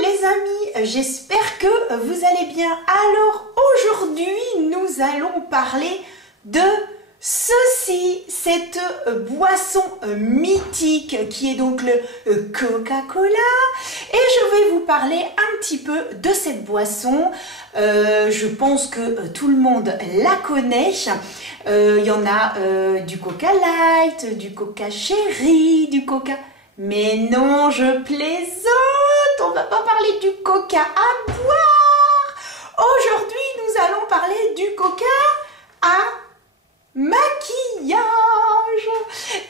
les amis, j'espère que vous allez bien. Alors aujourd'hui nous allons parler de ceci, cette boisson mythique qui est donc le Coca-Cola, et je vais vous parler un petit peu de cette boisson. Je pense que tout le monde la connaît. Il y en a du Coca Light, du Coca Cherry, du Coca... Mais non, je plaisante, on va pas parler du Coca à boire. Aujourd'hui, nous allons parler du Coca à maquillage.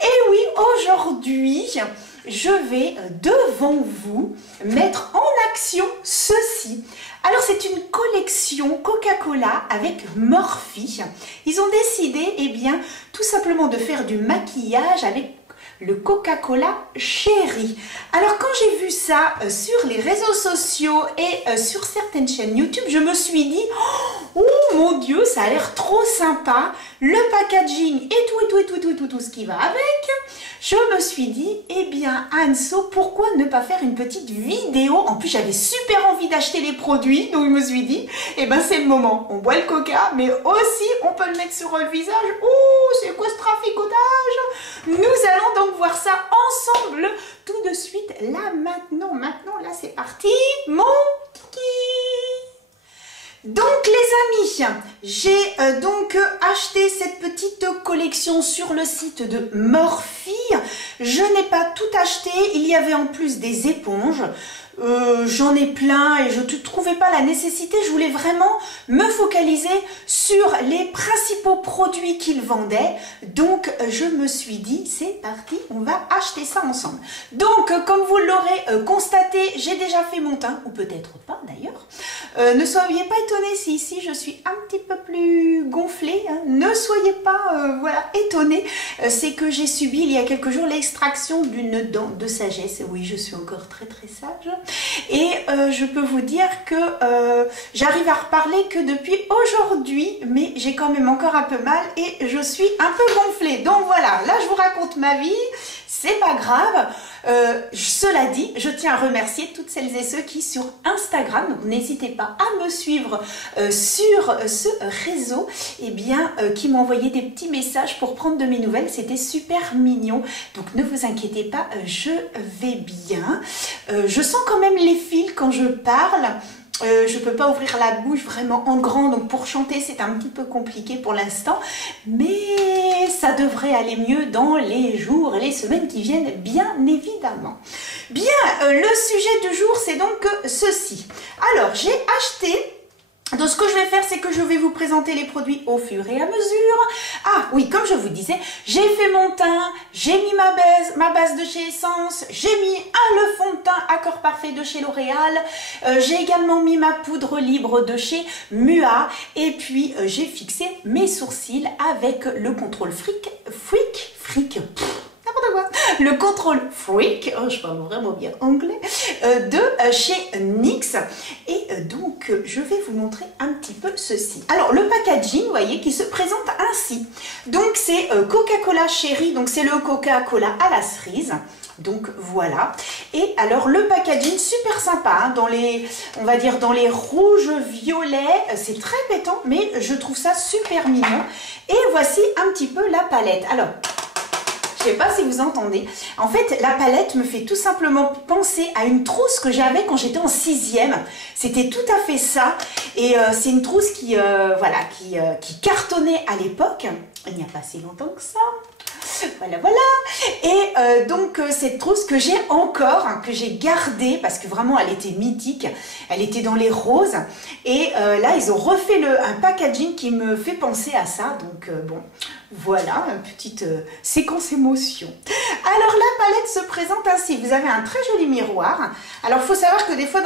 Et oui, aujourd'hui, je vais devant vous mettre en action ceci. Alors, c'est une collection Coca-Cola avec Morphe. Ils ont décidé, eh bien, tout simplement de faire du maquillage avec le Coca-Cola Cherry. Alors quand j'ai vu ça sur les réseaux sociaux et sur certaines chaînes YouTube, je me suis dit, oh mon Dieu, ça a l'air trop sympa, le packaging et tout ce qui va avec. Je me suis dit, eh bien Anso, pourquoi ne pas faire une petite vidéo? En plus j'avais super envie d'acheter les produits, donc je me suis dit, eh ben c'est le moment, on boit le coca, mais aussi on peut le mettre sur le visage. Oh, c'est quoi ce traficotage? Nous allons donc voir ça ensemble tout de suite, là, maintenant, là, c'est parti, mon kiki. Donc les amis, j'ai donc acheté cette petite collection sur le site de Morphe. Je n'ai pas tout acheté, il y avait en plus des éponges. J'en ai plein et je ne trouvais pas la nécessité. Je voulais vraiment me focaliser sur les principaux produits qu'ils vendaient. Donc je me suis dit, c'est parti, on va acheter ça ensemble. Donc comme vous l'aurez constaté, j'ai déjà fait mon teint, ou peut-être pas d'ailleurs. Ne soyez pas étonnés si ici je suis un petit peu plus gonflée, hein. Ne soyez pas voilà, étonnés. C'est que j'ai subi il y a quelques jours l'extraction d'une dent de sagesse. Oui, je suis encore très sage. Et je peux vous dire que j'arrive à reparler que depuis aujourd'hui, mais j'ai quand même encore un peu mal et je suis un peu gonflée. Donc voilà, là je vous raconte ma vie, c'est pas grave. Cela dit, je tiens à remercier toutes celles et ceux qui sur Instagram, donc n'hésitez pas à me suivre sur ce réseau, et bien qui m'ont envoyé des petits messages pour prendre de mes nouvelles. C'était super mignon, donc ne vous inquiétez pas, je vais bien. Je sens quand même les fils quand je parle. Je peux pas ouvrir la bouche vraiment en grand, donc pour chanter c'est un petit peu compliqué pour l'instant, mais ça devrait aller mieux dans les jours et les semaines qui viennent, bien évidemment. Bien, le sujet du jour c'est donc ceci. Alors j'ai acheté... Donc ce que je vais faire, c'est que je vais vous présenter les produits au fur et à mesure. Ah oui, comme je vous disais, j'ai fait mon teint, j'ai mis ma base de chez Essence, j'ai mis le fond de teint Accord Parfait de chez L'Oréal, j'ai également mis ma poudre libre de chez Mua, et puis j'ai fixé mes sourcils avec le contrôle le contrôle Freak, oh, je parle vraiment bien anglais, de chez NYX. Et donc, je vais vous montrer un petit peu ceci. Alors, le packaging, vous voyez, qui se présente ainsi. Donc, c'est Coca-Cola Cherry, donc c'est le Coca-Cola à la cerise. Donc voilà. Et alors le packaging super sympa, hein, dans les, on va dire dans les rouges violets, c'est très pétant, mais je trouve ça super mignon. Et voici un petit peu la palette. Alors, je ne sais pas si vous entendez. En fait, la palette me fait tout simplement penser à une trousse que j'avais quand j'étais en 6e. C'était tout à fait ça. Et c'est une trousse qui, voilà, qui cartonnait à l'époque. Il n'y a pas si longtemps que ça. Voilà. Et donc cette trousse que j'ai encore, hein, que j'ai gardée parce que vraiment elle était mythique. Elle était dans les roses. Et là, ils ont refait un packaging qui me fait penser à ça. Donc bon... Voilà, une petite séquence émotion. Alors la palette se présente ainsi. Vous avez un très joli miroir. Alors il faut savoir que des fois,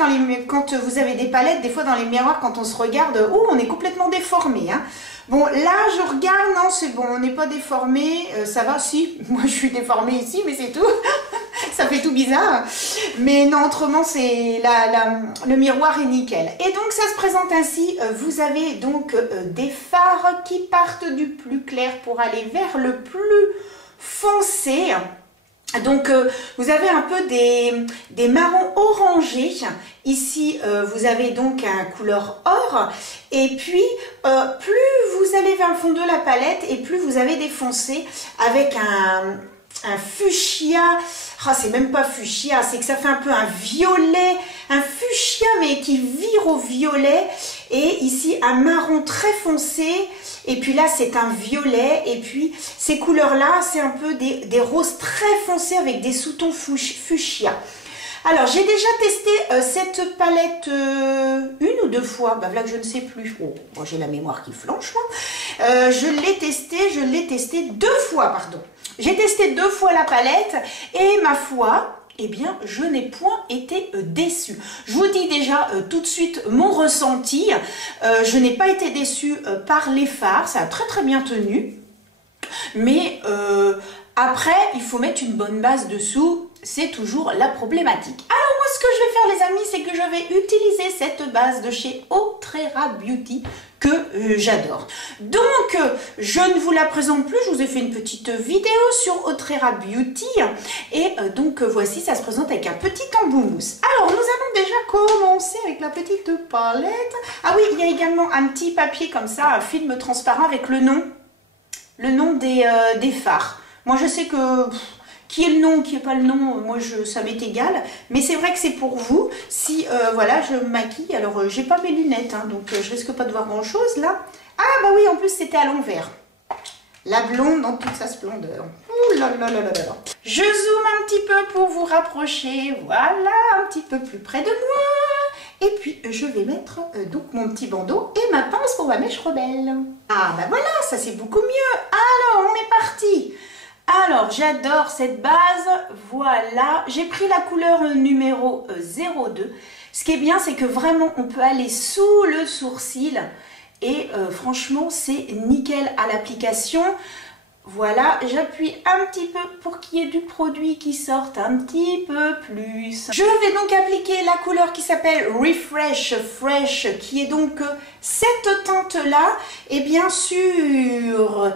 quand vous avez des palettes, des fois dans les miroirs, quand on se regarde, oh, on est complètement déformé. Hein. Bon, là je regarde, non c'est bon, on n'est pas déformé. Ça va, si, moi je suis déformée ici, mais c'est tout. Ça fait tout bizarre. Mais non, autrement, le miroir est nickel. Et donc, ça se présente ainsi. Vous avez donc des fards qui partent du plus clair pour aller vers le plus foncé. Donc vous avez un peu des marrons orangés. Ici vous avez donc un couleur or. Et puis plus vous allez vers le fond de la palette et plus vous avez des foncés avec un fuchsia. Oh, c'est même pas fuchsia, c'est que ça fait un peu un violet, un fuchsia mais qui vire au violet. Et ici un marron très foncé. Et puis là, c'est un violet. Et puis, ces couleurs-là, c'est un peu des roses très foncés avec des sous-tons fuchsia. Alors, j'ai déjà testé cette palette une ou deux fois. Bah, voilà que je ne sais plus. Oh, moi, j'ai la mémoire qui flanche, moi. Je l'ai testé deux fois, pardon. J'ai testé deux fois la palette. Et ma foi... eh bien, je n'ai point été déçue. Je vous dis déjà tout de suite mon ressenti. Je n'ai pas été déçue par les fards. Ça a très très bien tenu. Mais après, il faut mettre une bonne base dessous. C'est toujours la problématique. Alors moi, ce que je vais faire, les amis, c'est que je vais utiliser cette base de chez Otrera Beauty que j'adore. Donc, je ne vous la présente plus. Je vous ai fait une petite vidéo sur Otrera Beauty. Et donc, voici, ça se présente avec un petit embout mousse. Alors, nous allons déjà commencer avec la petite palette. Ah oui, il y a également un petit papier comme ça, un film transparent avec le nom des fards. Moi, je sais que... qui est le nom, qui n'est pas le nom, moi ça m'est égal. Mais c'est vrai que c'est pour vous. Si voilà, je me maquille, alors j'ai pas mes lunettes, hein, donc je risque pas de voir grand chose là. Ah bah oui, en plus c'était à l'envers. La blonde dans toute sa splendeur. Ouh là là là là là. Je zoome un petit peu pour vous rapprocher. Voilà, un petit peu plus près de moi. Et puis je vais mettre donc mon petit bandeau et ma pince pour ma mèche rebelle. Ah bah voilà, ça c'est beaucoup mieux. Alors on est parti. Alors, j'adore cette base, voilà, j'ai pris la couleur numéro 02. Ce qui est bien, c'est que vraiment, on peut aller sous le sourcil et franchement, c'est nickel à l'application. Voilà, j'appuie un petit peu pour qu'il y ait du produit qui sorte un petit peu plus. Je vais donc appliquer la couleur qui s'appelle Refresh Fresh, qui est donc cette teinte-là. Et bien sûr...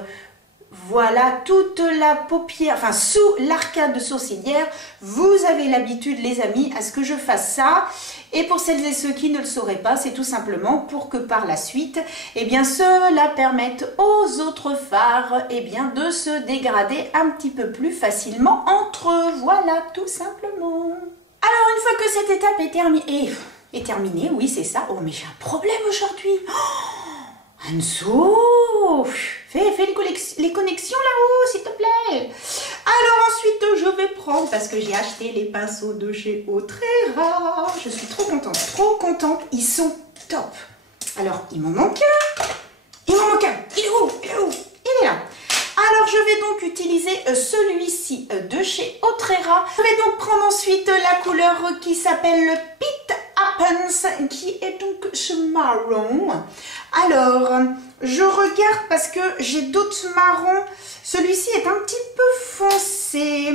voilà, toute la paupière, enfin sous l'arcade sourcilière, vous avez l'habitude les amis à ce que je fasse ça. Et pour celles et ceux qui ne le sauraient pas, c'est tout simplement pour que par la suite, eh bien cela permette aux autres fards eh bien, de se dégrader un petit peu plus facilement entre eux. Voilà, tout simplement. Alors une fois que cette étape est terminée, oui c'est ça. Oh mais j'ai un problème aujourd'hui. Oh, Anso, fais les connexions là-haut, s'il te plaît. Alors ensuite, je vais prendre, parce que j'ai acheté les pinceaux de chez Otrera. Je suis trop contente, trop contente. Ils sont top. Alors, il m'en manque un. Il m'en manque un. Il est où? Il est où? Il est là. Alors, je vais donc utiliser celui-ci de chez Otrera. Je vais donc prendre ensuite la couleur qui s'appelle le Pit Happens, qui est donc ce marron. Alors, je regarde parce que j'ai d'autres marrons. Celui-ci est un petit peu foncé.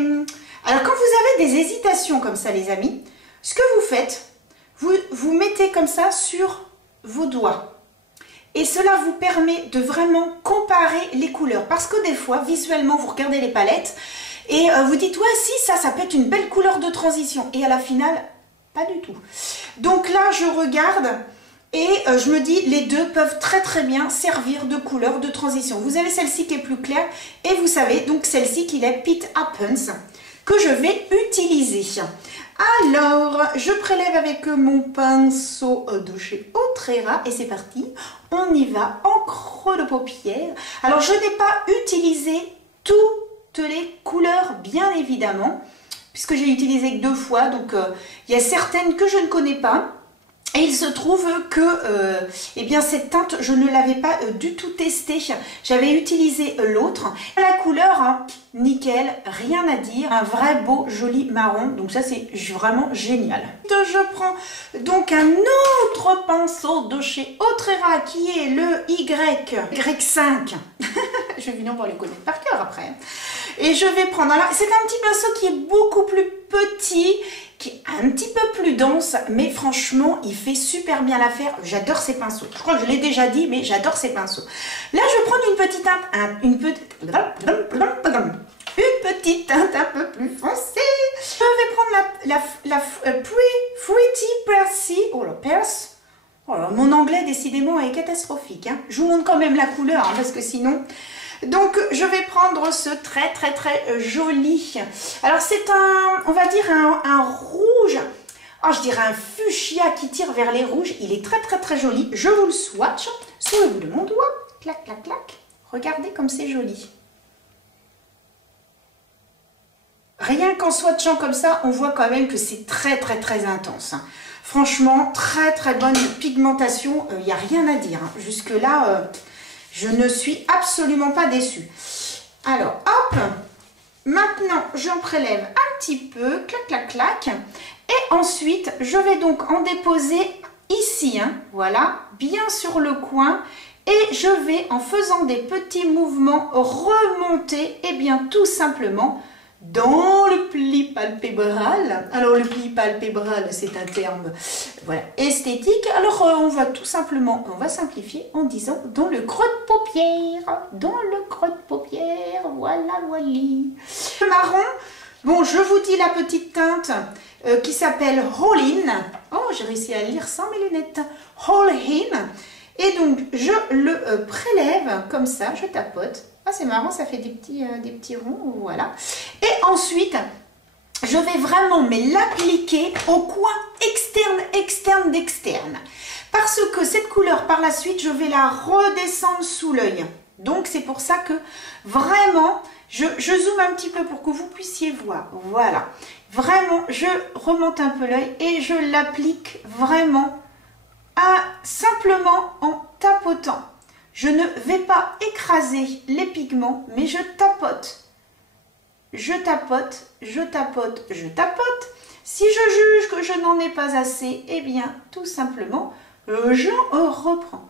Alors, quand vous avez des hésitations comme ça, les amis, ce que vous faites, vous mettez comme ça sur vos doigts. Et cela vous permet de vraiment comparer les couleurs. Parce que des fois, visuellement, vous regardez les palettes et vous dites, ouais, si, ça peut être une belle couleur de transition. Et à la finale, pas du tout. Donc là, je regarde et je me dis, les deux peuvent très très bien servir de couleur de transition. Vous avez celle-ci qui est plus claire et vous savez, donc celle-ci qui est Pit Happens, que je vais utiliser. Alors, je prélève avec mon pinceau de chez Otrera et c'est parti. On y va en creux de paupière. Alors, je n'ai pas utilisé toutes les couleurs, bien évidemment, puisque j'ai utilisé que 2 fois. Donc, il y a certaines que je ne connais pas. Et il se trouve que eh bien, cette teinte, je ne l'avais pas du tout testée. J'avais utilisé l'autre. La couleur, hein, nickel, rien à dire. Un vrai beau, joli marron. Donc ça, c'est vraiment génial. Je prends donc un autre pinceau de chez Otrera qui est le Y5. Je vais venir pour les connaître par cœur après. Et je vais prendre... C'est un petit pinceau qui est beaucoup plus petit, qui est un petit peu plus dense, mais franchement, il fait super bien l'affaire. J'adore ces pinceaux. Je crois que je l'ai déjà dit, mais j'adore ces pinceaux. Là, je vais prendre une petite teinte, une petite teinte un peu plus foncée. Je vais prendre la Pretty Percy. Oh la Perse. Oh là, mon anglais décidément est catastrophique. Hein. Je vous montre quand même la couleur hein, parce que sinon... Donc je vais prendre ce très joli. Alors c'est un, on va dire un rouge. Oh, je dirais un fuchsia qui tire vers les rouges. Il est très joli. Je vous le swatch sur le bout de mon doigt. Clac, clac, clac. Regardez comme c'est joli. Rien qu'en swatchant comme ça, on voit quand même que c'est très intense. Franchement, très bonne pigmentation. Il n'y a rien à dire. Hein. Jusque-là, je ne suis absolument pas déçue. Alors, hop. Maintenant, j'en prélève un petit peu. Clac, clac, clac. Et ensuite, je vais donc en déposer ici. Hein, voilà, bien sur le coin. Et je vais, en faisant des petits mouvements, remonter, et bien tout simplement, dans le pli palpébral. Alors le pli palpébral, c'est un terme voilà, esthétique. Alors on va tout simplement, on va simplifier en disant dans le creux de paupière. Dans le creux de paupière, voilà. Le marron, bon je vous dis la petite teinte qui s'appelle All In. Oh j'ai réussi à lire sans mes lunettes. All In. Et donc, je le prélève comme ça, je tapote. Ah, c'est marrant, ça fait des petits ronds, voilà. Et ensuite, je vais vraiment l'appliquer au coin externe d'externe. Parce que cette couleur, par la suite, je vais la redescendre sous l'œil. Donc, c'est pour ça que vraiment, je zoome un petit peu pour que vous puissiez voir. Voilà. Vraiment, je remonte un peu l'œil et je l'applique vraiment simplement en tapotant. Je ne vais pas écraser les pigments, mais je tapote. Je tapote. Si je juge que je n'en ai pas assez, eh bien, tout simplement, j'en reprends.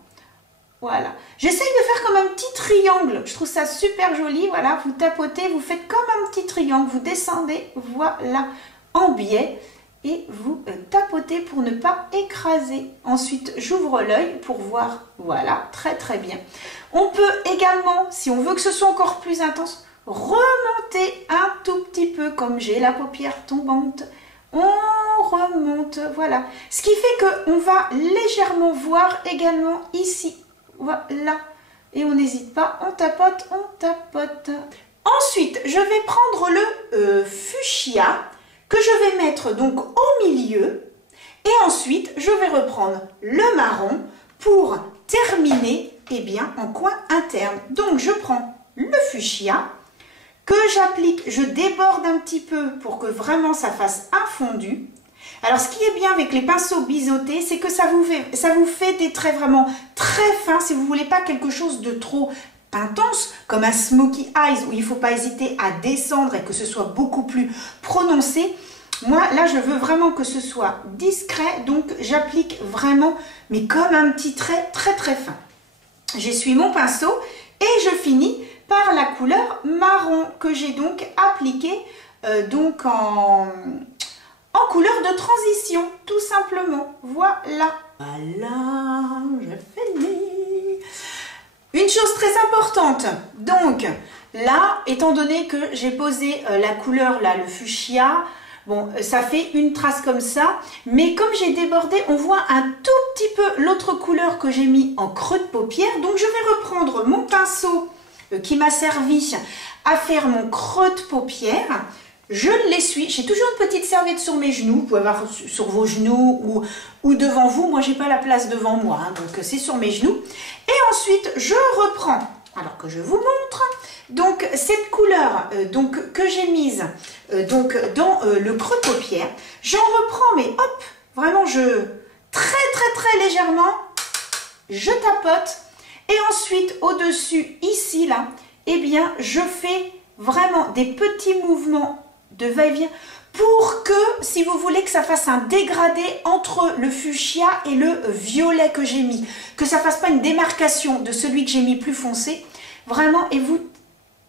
Voilà. J'essaye de faire comme un petit triangle. Je trouve ça super joli. Voilà, vous tapotez, vous faites comme un petit triangle. Vous descendez, voilà, en biais. Et vous tapotez pour ne pas écraser. Ensuite, j'ouvre l'œil pour voir. Voilà, très bien. On peut également, si on veut que ce soit encore plus intense, remonter un tout petit peu, comme j'ai la paupière tombante. On remonte, voilà. Ce qui fait qu'on va légèrement voir également ici. Voilà. Et on n'hésite pas, on tapote. Ensuite, je vais prendre le fuchsia, que je vais mettre donc au milieu et ensuite je vais reprendre le marron pour terminer eh bien, en coin interne. Donc je prends le fuchsia que j'applique, je déborde un petit peu pour que vraiment ça fasse un fondu. Alors ce qui est bien avec les pinceaux biseautés, c'est que ça vous fait des traits vraiment très fins si vous ne voulez pas quelque chose de trop intense, comme un smoky eyes où il ne faut pas hésiter à descendre et que ce soit beaucoup plus prononcé. Moi, là, je veux vraiment que ce soit discret, donc j'applique vraiment, mais comme un petit trait très fin. J'essuie mon pinceau et je finis par la couleur marron que j'ai donc appliquée donc en couleur de transition, tout simplement. Voilà, je finis. Une chose très importante, donc là, étant donné que j'ai posé la couleur, là, le fuchsia, bon, ça fait une trace comme ça, mais comme j'ai débordé, on voit un tout petit peu l'autre couleur que j'ai mis en creux de paupière. Donc je vais reprendre mon pinceau qui m'a servi à faire mon creux de paupière. Je l'essuie, j'ai toujours une petite serviette sur mes genoux, vous pouvez avoir sur vos genoux ou devant vous. Moi, j'ai pas la place devant moi, hein, donc c'est sur mes genoux. Et ensuite, je reprends, alors que je vous montre, donc cette couleur donc, que j'ai mise donc, dans le creux de paupière. J'en reprends, mais hop, vraiment, très légèrement, je tapote. Et ensuite, au-dessus, ici, là, eh bien, je fais vraiment des petits mouvements de va-et-vient pour que, si vous voulez que ça fasse un dégradé entre le fuchsia et le violet que j'ai mis, que ça fasse pas une démarcation de celui que j'ai mis plus foncé, vraiment, et vous,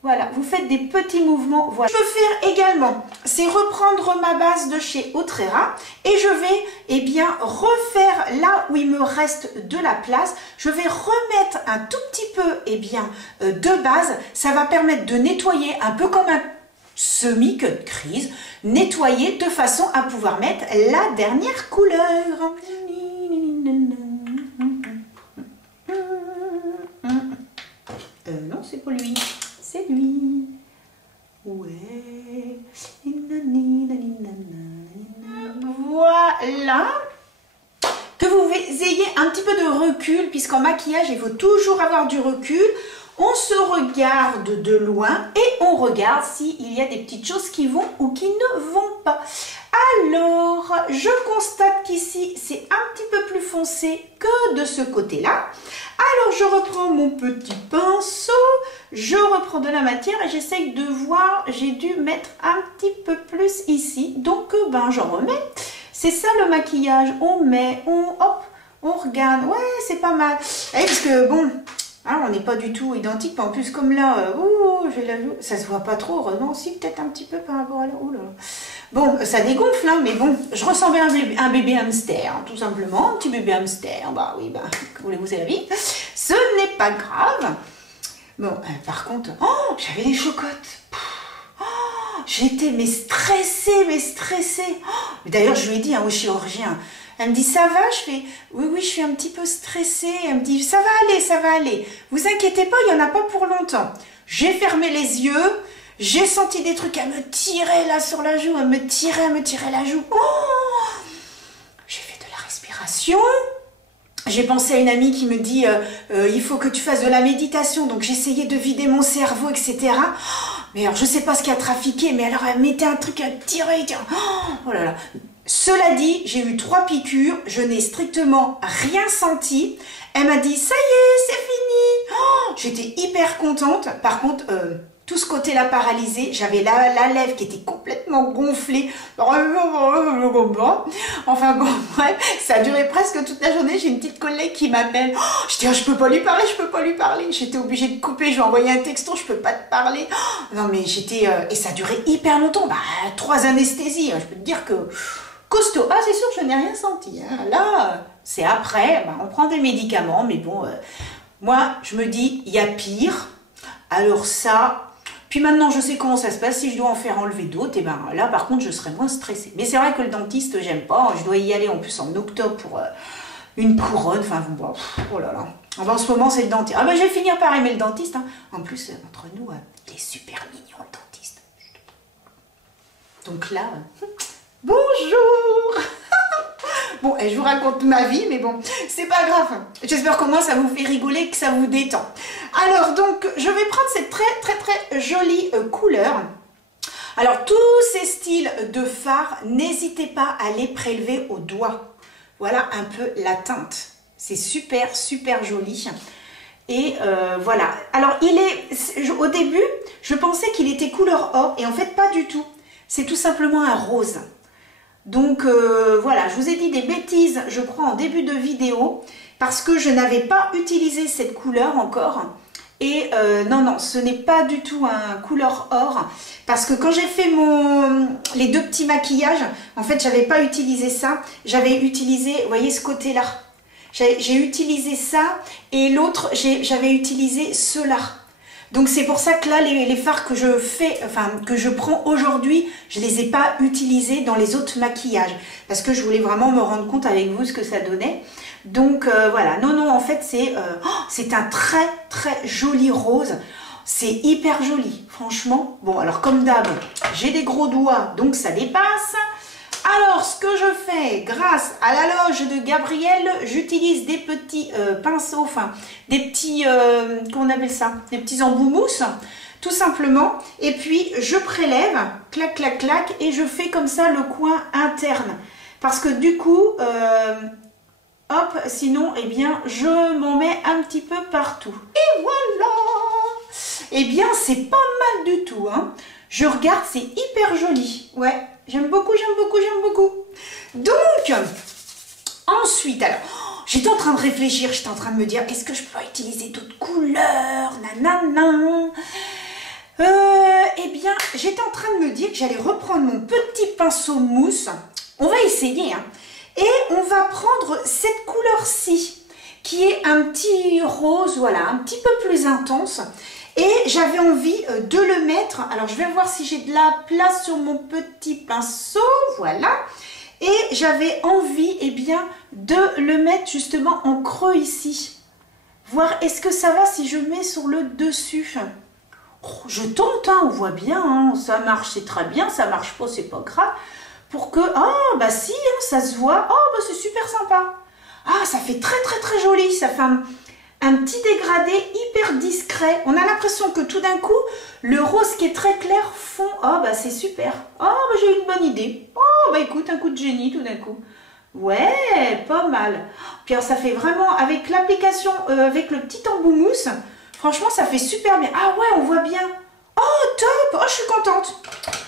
voilà, vous faites des petits mouvements, voilà. Ce que je peux faire également, c'est reprendre ma base de chez Otrera et je vais, eh bien, refaire là où il me reste de la place, je vais remettre un tout petit peu, eh bien, de base, ça va permettre de nettoyer un peu comme un semi-cut crease, nettoyer de façon à pouvoir mettre la dernière couleur. Non, c'est pas lui, c'est lui. Ouais. Voilà. Que vous ayez un petit peu de recul, puisqu'en maquillage, il faut toujours avoir du recul. On se regarde de loin et on regarde s'il y a des petites choses qui vont ou qui ne vont pas. Alors, je constate qu'ici, c'est un petit peu plus foncé que de ce côté-là. Alors, je reprends mon petit pinceau, je reprends de la matière et j'essaye de voir, j'ai dû mettre un petit peu plus ici. Donc, ben, j'en remets. C'est ça le maquillage, on met, hop, on regarde. Ouais, c'est pas mal. Et parce que, bon... Ah, on n'est pas du tout identique, mais en plus comme là, j'ai la joue, ça se voit pas trop, heureusement, si peut-être un petit peu par rapport à là. Oh là. Bon, ça dégonfle, hein, mais bon, je ressemblais à un bébé hamster, hein, tout simplement, un petit bébé hamster, bah oui, bah, que voulez-vous, c'est la vie. Ce n'est pas grave. Bon, par contre, oh, j'avais des chocottes. Oh, j'étais, mais stressée, Oh, d'ailleurs, je lui ai dit, hein, au chirurgien, elle me dit, ça va? Je fais, oui, je suis un petit peu stressée. Elle me dit, ça va aller. Vous inquiétez pas, il n'y en a pas pour longtemps. J'ai fermé les yeux, j'ai senti des trucs à me tirer là sur la joue, à me tirer la joue. Oh, j'ai fait de la respiration. J'ai pensé à une amie qui me dit, il faut que tu fasses de la méditation. Donc j'essayais de vider mon cerveau, etc. Mais alors, je sais pas ce qui a trafiqué, mais alors elle mettait un truc à tirer. Oh là là. Cela dit, j'ai eu 3 piqûres, je n'ai strictement rien senti. Elle m'a dit, ça y est, c'est fini. Oh, j'étais hyper contente. Par contre, tout ce côté-là paralysé, j'avais la lèvre qui était complètement gonflée. Enfin bon, bref, ça a duré presque toute la journée. J'ai une petite collègue qui m'appelle. Oh, je dis, oh, je peux pas lui parler. J'étais obligée de couper, je lui ai envoyé un texto, je peux pas te parler. Oh, non mais j'étais... et ça a duré hyper longtemps. Bah, 3 anesthésies, je peux te dire que... Costaud. Ah, c'est sûr, je n'ai rien senti. Hein. Là, c'est après, ben, on prend des médicaments, mais bon, moi, je me dis, il y a pire. Alors ça, puis maintenant, je sais comment ça se passe. Si je dois en faire enlever d'autres, et ben là, par contre, je serai moins stressée. Mais c'est vrai que le dentiste, j'aime pas. Je dois y aller en plus en octobre pour une couronne. Enfin, bon, oh là là. En ce moment, c'est le dentiste. Ah ben, je vais finir par aimer le dentiste. Hein. En plus, entre nous, il est super mignon, le dentiste. Donc là... Bonjour. Bon, je vous raconte ma vie, mais bon, c'est pas grave. J'espère qu'au moins ça vous fait rigoler, que ça vous détend. Alors, donc, je vais prendre cette très jolie couleur. Alors, tous ces styles de fard, n'hésitez pas à les prélever au doigt. Voilà un peu la teinte. C'est super joli. Et voilà. Alors, au début, je pensais qu'il était couleur or, et en fait, pas du tout. C'est tout simplement un rose. Donc voilà, je vous ai dit des bêtises, je crois, en début de vidéo, parce que je n'avais pas utilisé cette couleur encore. Et non, ce n'est pas du tout un couleur or, parce que quand j'ai fait les 2 petits maquillages, en fait, j'avais pas utilisé ça. J'avais utilisé, vous voyez ce côté-là. J'ai utilisé ça, et l'autre, j'avais utilisé cela. Donc c'est pour ça que là, les fards que je fais, enfin que je prends aujourd'hui, je les ai pas utilisés dans les autres maquillages. Parce que je voulais vraiment me rendre compte avec vous ce que ça donnait. Donc voilà, non, en fait c'est un très joli rose. C'est hyper joli, franchement. Bon, alors comme d'hab, j'ai des gros doigts, donc ça dépasse. Alors, ce que je fais, grâce à la loge de Gabrielle, j'utilise des petits pinceaux, enfin, des petits, comment on appelle ça? Des petits embouts mousse, tout simplement. Et puis, je prélève, clac, et je fais comme ça le coin interne. Parce que du coup, hop, sinon, eh bien, je m'en mets un petit peu partout. Et voilà! Eh bien, c'est pas mal du tout, hein. Je regarde, c'est hyper joli. Ouais, j'aime beaucoup. Donc, ensuite, alors, j'étais en train de réfléchir, j'étais en train de me dire, est-ce que je peux utiliser d'autres couleurs? Nanana. Eh bien, j'étais en train de me dire que j'allais reprendre mon petit pinceau mousse. On va essayer, hein. Et on va prendre cette couleur-ci, qui est un petit rose, voilà, un petit peu plus intense. Et j'avais envie de le mettre, alors je vais voir si j'ai de la place sur mon petit pinceau, voilà. Et j'avais envie, eh bien, de le mettre justement en creux ici. Voir est-ce que ça va si je mets sur le dessus. Oh, je tente, hein, on voit bien, hein, ça marche, c'est très bien, ça marche pas, c'est pas grave. Pour que, ah bah si, hein, ça se voit, oh bah c'est super sympa. Ah, ça fait très très très joli, ça fait un petit dégradé hyper discret. On a l'impression que tout d'un coup, le rose qui est très clair fond. Oh bah c'est super. Oh bah j'ai eu une bonne idée. Oh bah écoute, un coup de génie tout d'un coup. Ouais, pas mal. Puis alors, ça fait vraiment, avec l'application, avec le petit embout mousse, franchement ça fait super bien. Ah ouais, on voit bien. Oh top, oh je suis contente.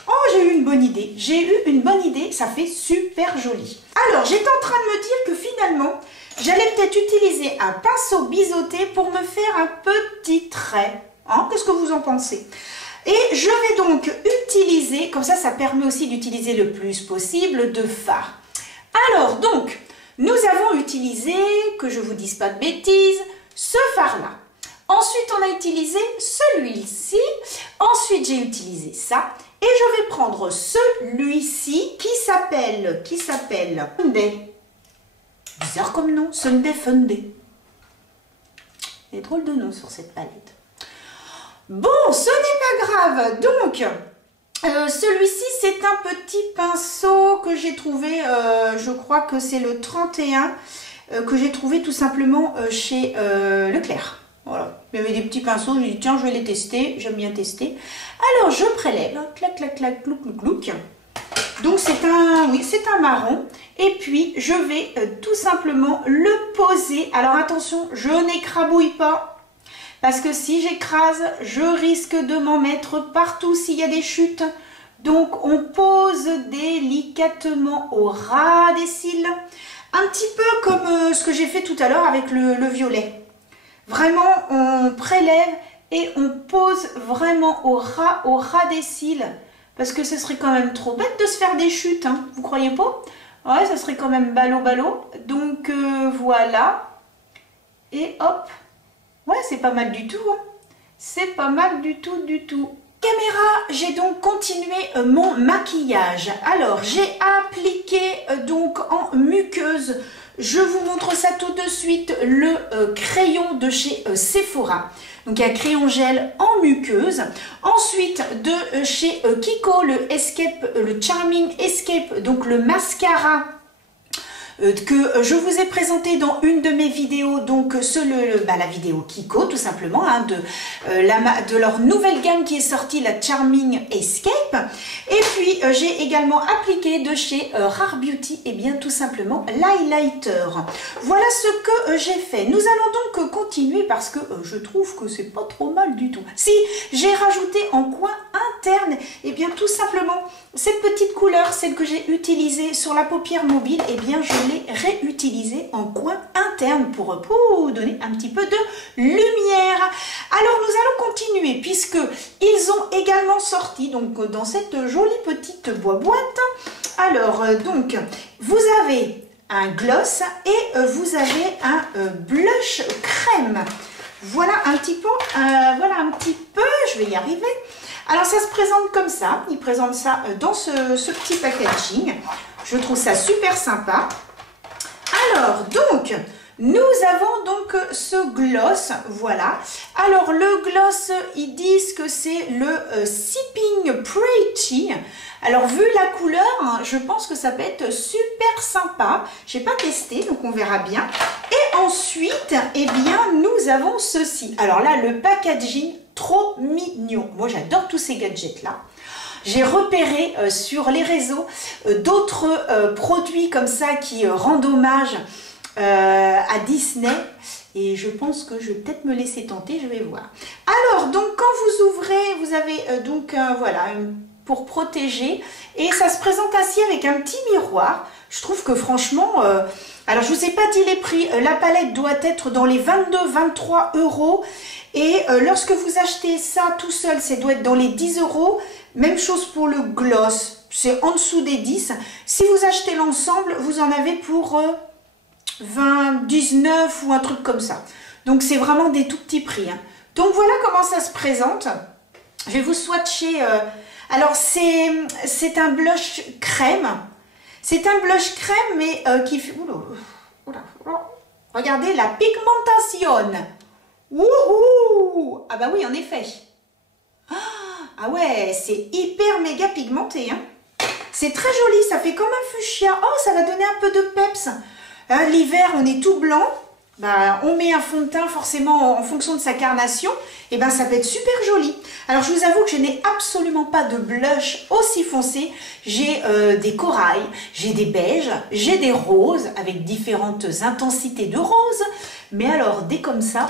Oh j'ai eu une bonne idée. J'ai eu une bonne idée, ça fait super joli. Alors j'étais en train de me dire que finalement, j'allais peut-être utiliser un pinceau biseauté pour me faire un petit trait. Hein, qu'est-ce que vous en pensez? Et je vais donc utiliser, comme ça permet aussi d'utiliser le plus possible de fard. Alors donc, nous avons utilisé, que je ne vous dise pas de bêtises, ce fard-là. Ensuite, on a utilisé celui-ci. Ensuite, j'ai utilisé ça. Et je vais prendre celui-ci qui s'appelle Sunday. Bizarre comme nom, Sunday Funday. Il y a drôle de nom sur cette palette. Bon, ce n'est pas grave. Donc, celui-ci, c'est un petit pinceau que j'ai trouvé, je crois que c'est le 31, que j'ai trouvé tout simplement chez Leclerc. Voilà, il y avait des petits pinceaux, j'ai dit tiens, je vais les tester, j'aime bien tester. Alors, je prélève, clac, clac, clac, clouc, clouc, clouc. Donc, c'est un marron. Et puis, je vais tout simplement le poser. Alors, attention, je n'écrabouille pas. Parce que si j'écrase, je risque de m'en mettre partout s'il y a des chutes. Donc, on pose délicatement au ras des cils. Un petit peu comme ce que j'ai fait tout à l'heure avec le violet. Vraiment, on prélève et on pose vraiment au ras des cils. Parce que ce serait quand même trop bête de se faire des chutes, hein, vous croyez pas? Ouais, ça serait quand même ballot. Donc, voilà. Et hop. Ouais, c'est pas mal du tout. Hein. C'est pas mal du tout. Caméra, j'ai donc continué mon maquillage. Alors, j'ai appliqué donc en muqueuse. Je vous montre ça tout de suite, le crayon de chez Sephora. Donc, un crayon gel en muqueuse. Ensuite, de chez Kiko, le Charming Escape, donc le mascara que je vous ai présenté dans une de mes vidéos, donc la vidéo Kiko tout simplement, hein, de leur nouvelle gamme qui est sortie, la Charming Escape. Et puis j'ai également appliqué de chez Rare Beauty, et bien tout simplement l'highlighter. Voilà ce que j'ai fait. Nous allons donc continuer parce que je trouve que c'est pas trop mal du tout. Si j'ai rajouté en coin interne, et bien tout simplement cette petite couleur, celle que j'ai utilisée sur la paupière mobile, et bien je l'ai réutilisée en coin interne pour donner un petit peu de lumière. Alors nous allons continuer puisque ils ont également sorti donc dans cette jolie petite boîte. Alors donc vous avez un gloss et vous avez un blush crème. Voilà un petit peu, je vais y arriver. Alors ça se présente comme ça, ils présentent ça dans ce petit packaging. Je trouve ça super sympa. Alors donc, nous avons donc ce gloss, voilà. Alors le gloss, ils disent que c'est le Sipping Pretty. Alors vu la couleur, hein, je pense que ça peut être super sympa. Je n'ai pas testé, donc on verra bien. Et ensuite, eh bien, nous avons ceci. Alors là, le packaging, trop mignon. Moi, j'adore tous ces gadgets-là. J'ai repéré sur les réseaux d'autres produits comme ça qui rendent hommage à Disney. Et je pense que je vais peut-être me laisser tenter, je vais voir. Alors, donc, quand vous ouvrez, vous avez donc, voilà, pour protéger. Et ça se présente ainsi avec un petit miroir. Je trouve que franchement, alors je ne vous ai pas dit les prix. La palette doit être dans les 22-23 €. Et lorsque vous achetez ça tout seul, ça doit être dans les 10 €. Même chose pour le gloss, c'est en dessous des 10. Si vous achetez l'ensemble, vous en avez pour 20, 19 ou un truc comme ça. Donc c'est vraiment des tout petits prix. Hein. Donc voilà comment ça se présente. Je vais vous swatcher. Alors c'est un blush crème. C'est un blush crème mais qui fait... Regardez la pigmentation. Wouhou! Ah bah oui, en effet. Ah ouais, c'est hyper méga pigmenté. Hein. C'est très joli, ça fait comme un fuchsia. Oh, ça va donner un peu de peps. L'hiver, on est tout blanc. Bah, on met un fond de teint forcément en fonction de sa carnation. Et ben ça peut être super joli. Alors, je vous avoue que je n'ai absolument pas de blush aussi foncé. J'ai des corails, j'ai des beiges, j'ai des roses avec différentes intensités de rose. Mais alors, des comme ça...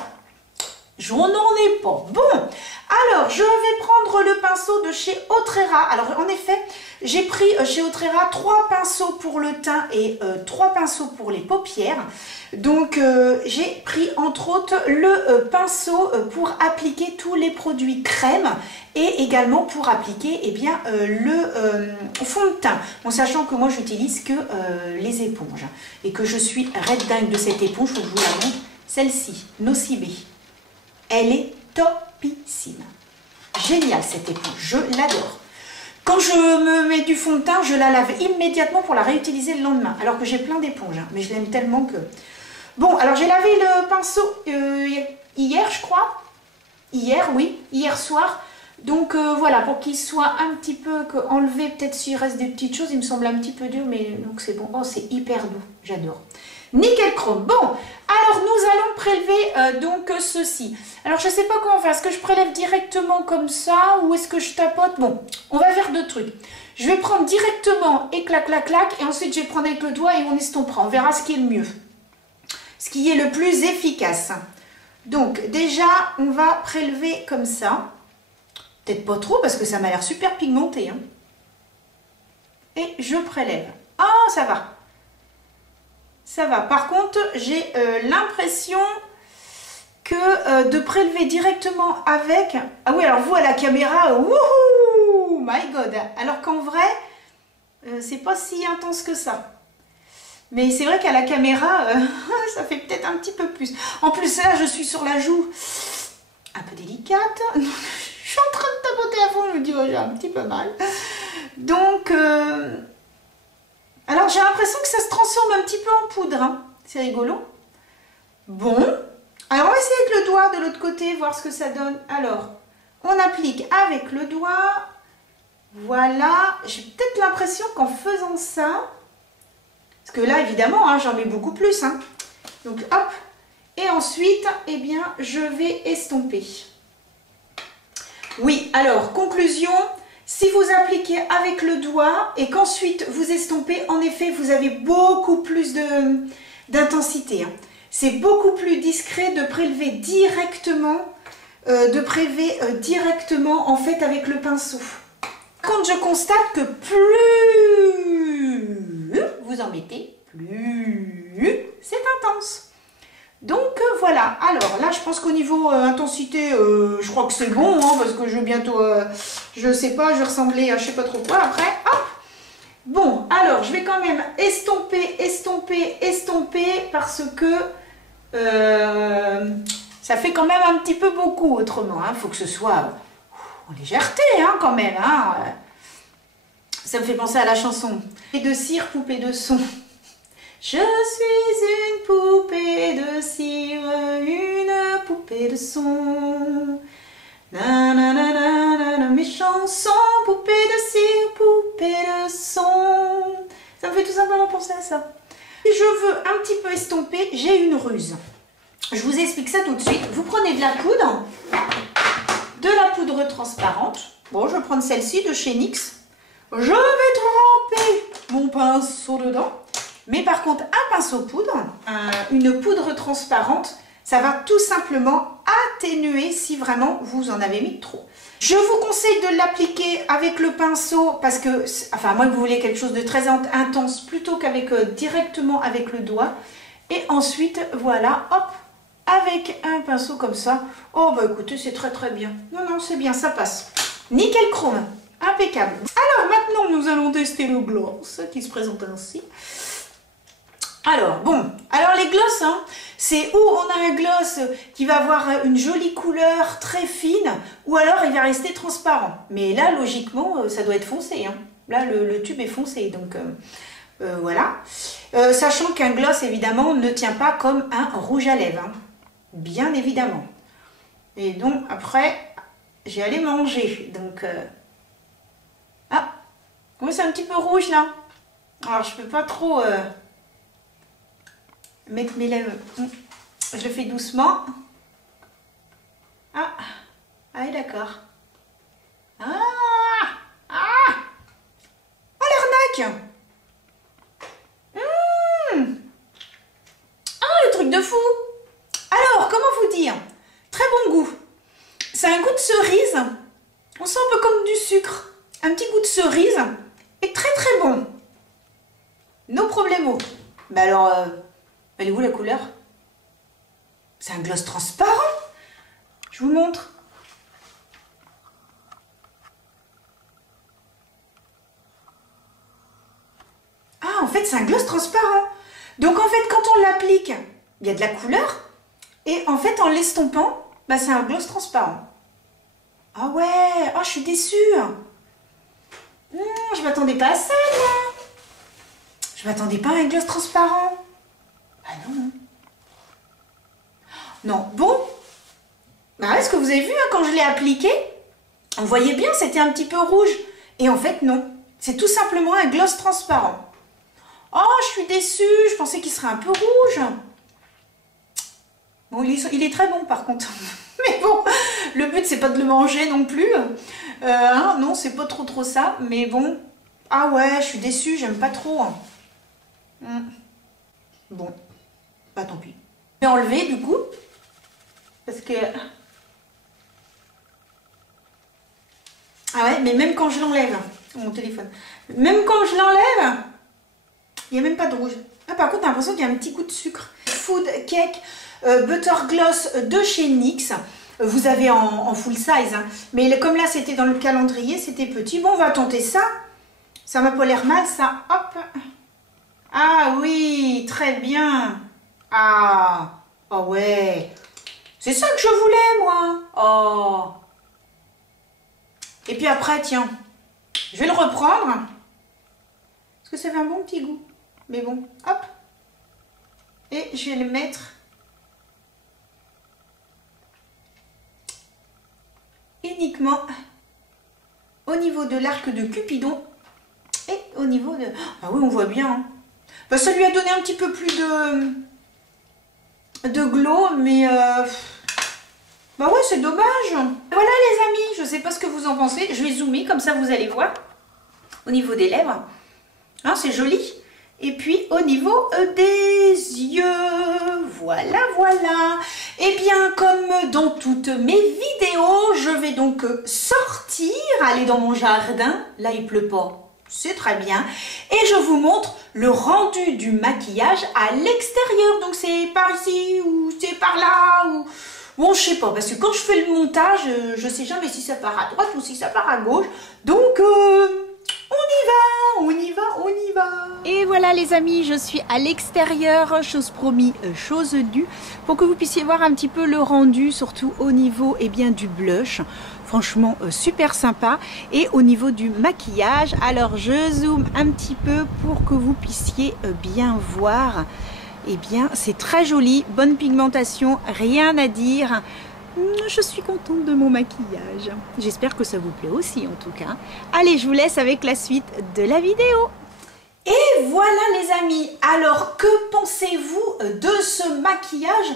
je n'en ai pas. Bon, alors je vais prendre le pinceau de chez Otrera. Alors en effet, j'ai pris chez Otrera 3 pinceaux pour le teint et 3 pinceaux pour les paupières. Donc j'ai pris entre autres le pinceau pour appliquer tous les produits crème et également pour appliquer eh bien, le fond de teint. En sachant que moi j'utilise que les éponges et que je suis red dingue de cette éponge, faut que je vous la montre. Celle-ci, Nocibé. Elle est topissime. Géniale cette éponge, je l'adore. Quand je me mets du fond de teint, je la lave immédiatement pour la réutiliser le lendemain. Alors que j'ai plein d'éponges, hein, mais je l'aime tellement que... Bon, alors j'ai lavé le pinceau hier, je crois. Hier, oui, hier soir. Donc voilà, pour qu'il soit un petit peu enlevé, peut-être s'il reste des petites choses, il me semble un petit peu dur, mais donc c'est bon. Oh, c'est hyper doux, j'adore. Nickel chrome. Bon, alors nous allons prélever donc ceci. Alors je ne sais pas comment faire. Est-ce que je prélève directement comme ça ou est-ce que je tapote? Bon, on va faire 2 trucs. Je vais prendre directement et clac, clac, clac. Et ensuite je vais prendre avec le doigt et on estompera. On verra ce qui est le mieux. Ce qui est le plus efficace. Donc déjà, on va prélever comme ça. Peut-être pas trop parce que ça m'a l'air super pigmenté. Hein. Et je prélève. Ah, ça va. Ça va. Par contre, j'ai l'impression que de prélever directement avec... Ah oui, alors vous à la caméra, wouhou, my god. Alors qu'en vrai, c'est pas si intense que ça. Mais c'est vrai qu'à la caméra, ça fait peut-être un petit peu plus. En plus, là, je suis sur la joue un peu délicate. Je suis en train de tapoter à fond, je me dis, oh, j'ai un petit peu mal. Donc... alors j'ai l'impression que ça se transforme un petit peu en poudre, hein. C'est rigolo. Bon, alors on va essayer avec le doigt de l'autre côté, voir ce que ça donne. Alors, on applique avec le doigt, voilà. J'ai peut-être l'impression qu'en faisant ça, parce que là évidemment, hein, j'en mets beaucoup plus. Hein. Donc hop, et ensuite, eh bien, je vais estomper. Oui, alors, conclusion... Si vous appliquez avec le doigt et qu'ensuite vous estompez, en effet, vous avez beaucoup plus d'intensité. Hein. C'est beaucoup plus discret de prélever directement, en fait avec le pinceau. Par contre, je constate que plus vous en mettez, plus c'est intense. Donc voilà, alors là je pense qu'au niveau intensité, je crois que c'est bon, hein, parce que je vais bientôt, je sais pas, je vais ressembler à je sais pas trop quoi après, hop. Bon, alors je vais quand même estomper, parce que ça fait quand même un petit peu beaucoup autrement, hein, faut que ce soit en légèreté hein, quand même, hein. Ça me fait penser à la chanson. Poupée de cire, poupée de son. Je suis une poupée de cire, une poupée de son. Nanana, mes chansons, poupée de cire, poupée de son. Ça me fait tout simplement penser à ça. Si je veux un petit peu estomper, j'ai une ruse. Je vous explique ça tout de suite. Vous prenez de la poudre transparente. Bon, je vais prendre celle-ci de chez NYX. Je vais tremper mon pinceau dedans. Mais par contre, un pinceau poudre, une poudre transparente, ça va tout simplement atténuer si vraiment vous en avez mis trop. Je vous conseille de l'appliquer avec le pinceau parce que, enfin, moi, vous voulez quelque chose de très intense plutôt qu'avec directement avec le doigt. Et ensuite, voilà, hop, avec un pinceau comme ça. Oh, bah écoutez, c'est très très bien. Non, non, c'est bien, ça passe. Nickel chrome, impeccable. Alors maintenant, nous allons tester le gloss qui se présente ainsi. Alors, bon, alors les glosses, hein, c'est où on a un gloss qui va avoir une jolie couleur très fine, ou alors il va rester transparent. Mais là, logiquement, ça doit être foncé. Hein. Là, le tube est foncé, donc voilà. Sachant qu'un gloss, évidemment, ne tient pas comme un rouge à lèvres. Hein. Bien évidemment. Et donc, après, j'ai allé manger. Donc, ah, oui, c'est un petit peu rouge, là. Alors, je peux pas trop... mettre mes lèvres, je le fais doucement. Ah, ah d'accord. Ah, ah, oh l'arnaque. Ah, le truc de fou. Alors, comment vous dire? Très bon goût. C'est un goût de cerise. On sent un peu comme du sucre. Un petit goût de cerise. Et très très bon. No problemo. Mais alors... elle est où la couleur? C'est un gloss transparent. Je vous montre. Ah, en fait, c'est un gloss transparent. Donc, en fait, quand on l'applique, il y a de la couleur. Et en fait, en l'estompant, bah, c'est un gloss transparent. Ah ouais, oh, je suis déçue. Je m'attendais pas à ça, moi. Je m'attendais pas à un gloss transparent. Ah non. Non, bon. Bah, est-ce que vous avez vu, hein, quand je l'ai appliqué, on voyait bien, c'était un petit peu rouge. Et en fait, non. C'est tout simplement un gloss transparent. Oh, je suis déçue. Je pensais qu'il serait un peu rouge. Bon, il est très bon, par contre. Mais bon, le but, c'est pas de le manger non plus. Hein, non, c'est pas trop ça. Mais bon. Ah ouais, je suis déçue. J'aime pas trop. Bon. Bah tant pis. Je vais enlever du coup. Parce que... ah ouais, mais même quand je l'enlève, mon téléphone, même quand je l'enlève, il n'y a même pas de rouge. Ah, par contre, j'ai l'impression qu'il y a un petit goût de sucre. Food Cake Butter Gloss de chez NYX. Vous avez en full size. Hein. Mais comme là, c'était dans le calendrier, c'était petit. Bon, on va tenter ça. Ça m'a pas l'air mal, ça. Hop. Ah oui, très bien. Ah, oh ouais. C'est ça que je voulais, moi. Oh. Et puis après, tiens, je vais le reprendre. Parce que ça fait un bon petit goût. Mais bon, hop. Et je vais le mettre uniquement au niveau de l'arc de Cupidon. Et au niveau de... ah oui, on voit bien. Hein. Bah, ça lui a donné un petit peu plus de glow, mais... bah ouais, c'est dommage. Voilà les amis, je sais pas ce que vous en pensez. Je vais zoomer, comme ça vous allez voir. Au niveau des lèvres. Hein, c'est joli. Et puis au niveau des yeux. Voilà, voilà. Et bien, comme dans toutes mes vidéos, je vais donc sortir, aller dans mon jardin. Là, il pleut pas. C'est très bien. Et je vous montre le rendu du maquillage à l'extérieur. Donc c'est par ici ou c'est par là ou... bon, je sais pas, parce que quand je fais le montage, je sais jamais si ça part à droite ou si ça part à gauche. Donc, on y va, on y va, on y va. Et voilà les amis, je suis à l'extérieur, chose promis, chose due, pour que vous puissiez voir un petit peu le rendu, surtout au niveau du blush. Franchement, super sympa. Et au niveau du maquillage, alors je zoome un petit peu pour que vous puissiez bien voir. Eh bien, c'est très joli, bonne pigmentation, rien à dire. Je suis contente de mon maquillage. J'espère que ça vous plaît aussi en tout cas. Allez, je vous laisse avec la suite de la vidéo. Et voilà les amis, alors que pensez-vous de ce maquillage?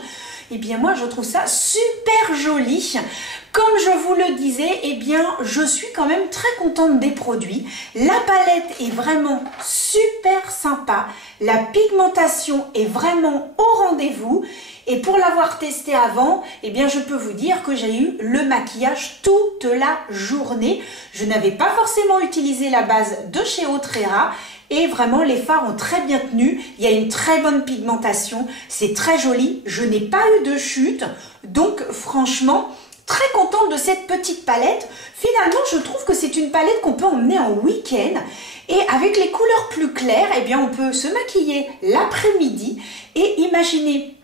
Eh bien moi je trouve ça super joli. Comme je vous le disais, eh bien je suis quand même très contente des produits. La palette est vraiment super sympa. La pigmentation est vraiment au rendez-vous. Et pour l'avoir testé avant, eh bien je peux vous dire que j'ai eu le maquillage toute la journée. Je n'avais pas forcément utilisé la base de chez Outrera. Et vraiment, les fards ont très bien tenu. Il y a une très bonne pigmentation. C'est très joli. Je n'ai pas eu de chute. Donc, franchement, très contente de cette petite palette. Finalement, je trouve que c'est une palette qu'on peut emmener en week-end. Et avec les couleurs plus claires, eh bien, on peut se maquiller l'après-midi. Et imaginez,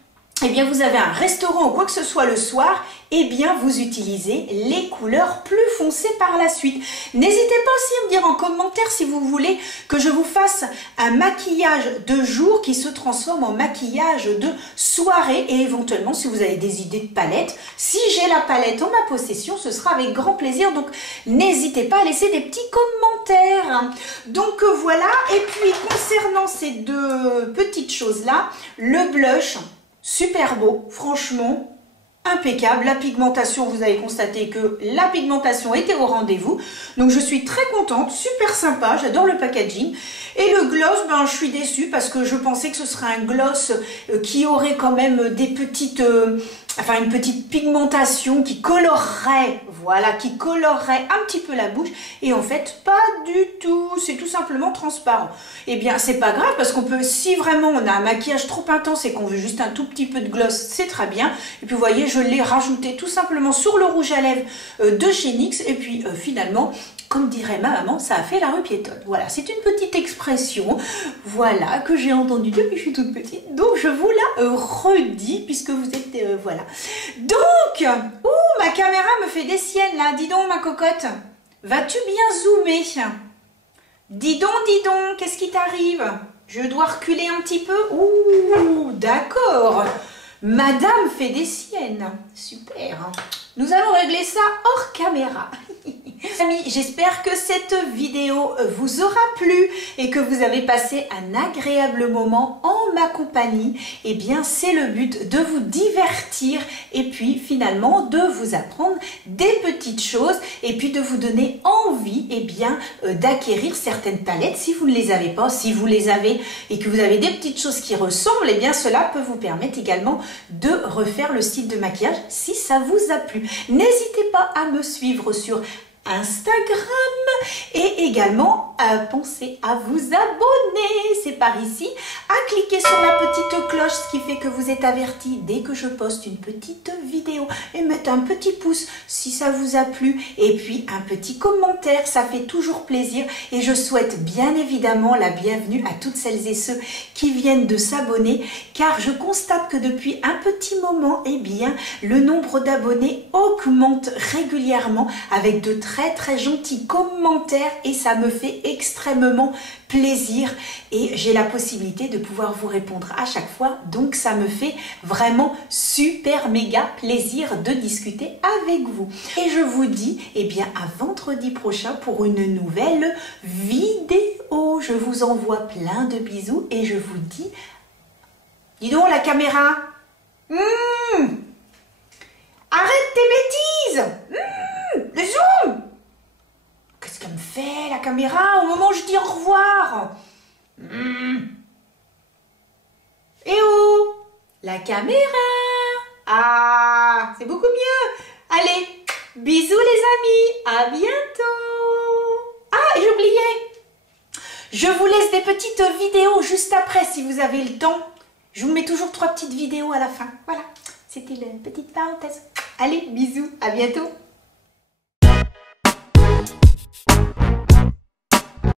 eh bien, vous avez un restaurant ou quoi que ce soit le soir, eh bien, vous utilisez les couleurs plus foncées par la suite. N'hésitez pas aussi à me dire en commentaire si vous voulez que je vous fasse un maquillage de jour qui se transforme en maquillage de soirée et éventuellement si vous avez des idées de palette. Si j'ai la palette en ma possession, ce sera avec grand plaisir. Donc, n'hésitez pas à laisser des petits commentaires. Donc, voilà. Et puis, concernant ces deux petites choses-là, le blush, super beau, franchement. Impeccable, la pigmentation, vous avez constaté que la pigmentation était au rendez-vous, donc je suis très contente, super sympa, j'adore le packaging. Et le gloss, ben je suis déçue parce que je pensais que ce serait un gloss qui aurait quand même des petites, une petite pigmentation qui colorerait, voilà, qui colorerait un petit peu la bouche, et en fait pas du tout, c'est tout simplement transparent. Eh bien c'est pas grave parce qu'on peut, si vraiment on a un maquillage trop intense et qu'on veut juste un tout petit peu de gloss, c'est très bien. Et puis vous voyez, je l'ai rajouté tout simplement sur le rouge à lèvres de chez NYX, et puis finalement, comme dirait ma maman, ça a fait la rue piétonne. Voilà, c'est une petite expression, voilà, que j'ai entendue depuis que je suis toute petite, donc je vous la redis, puisque vous êtes, voilà. Donc, ma caméra me fait des siennes, là, dis donc ma cocotte, vas-tu bien zoomer? Dis donc, qu'est-ce qui t'arrive? Je dois reculer un petit peu? Ouh, d'accord. Madame fait des siennes, super. Nous allons régler ça hors caméra. Amis, j'espère que cette vidéo vous aura plu et que vous avez passé un agréable moment en ma compagnie. Eh bien, c'est le but de vous divertir et puis finalement de vous apprendre des petites choses et puis de vous donner envie, eh bien, d'acquérir certaines palettes si vous ne les avez pas. Si vous les avez et que vous avez des petites choses qui ressemblent, eh bien, cela peut vous permettre également de refaire le style de maquillage si ça vous a plu. N'hésitez pas à me suivre sur Instagram et également pensez à vous abonner, c'est par ici, à cliquer sur la petite cloche, ce qui fait que vous êtes averti dès que je poste une petite vidéo, et mettre un petit pouce si ça vous a plu et puis un petit commentaire, ça fait toujours plaisir. Et je souhaite bien évidemment la bienvenue à toutes celles et ceux qui viennent de s'abonner, car je constate que depuis un petit moment, eh bien, le nombre d'abonnés augmente régulièrement avec de très gentils commentaires et ça me fait extrêmement plaisir et j'ai la possibilité de pouvoir vous répondre à chaque fois, donc ça me fait vraiment super méga plaisir de discuter avec vous. Et je vous dis eh bien à vendredi prochain pour une nouvelle vidéo. Je vous envoie plein de bisous et je vous dis, dis donc la caméra, arrête tes bêtises, le zoom. Qu'est-ce qu'elle me fait, la caméra, au moment où je dis au revoir? Et oh, la caméra. Ah, c'est beaucoup mieux. Allez, bisous les amis, à bientôt. Ah, et j'oubliais, je vous laisse des petites vidéos juste après si vous avez le temps. Je vous mets toujours 3 petites vidéos à la fin. Voilà, c'était la petite parenthèse. Allez, bisous, à bientôt.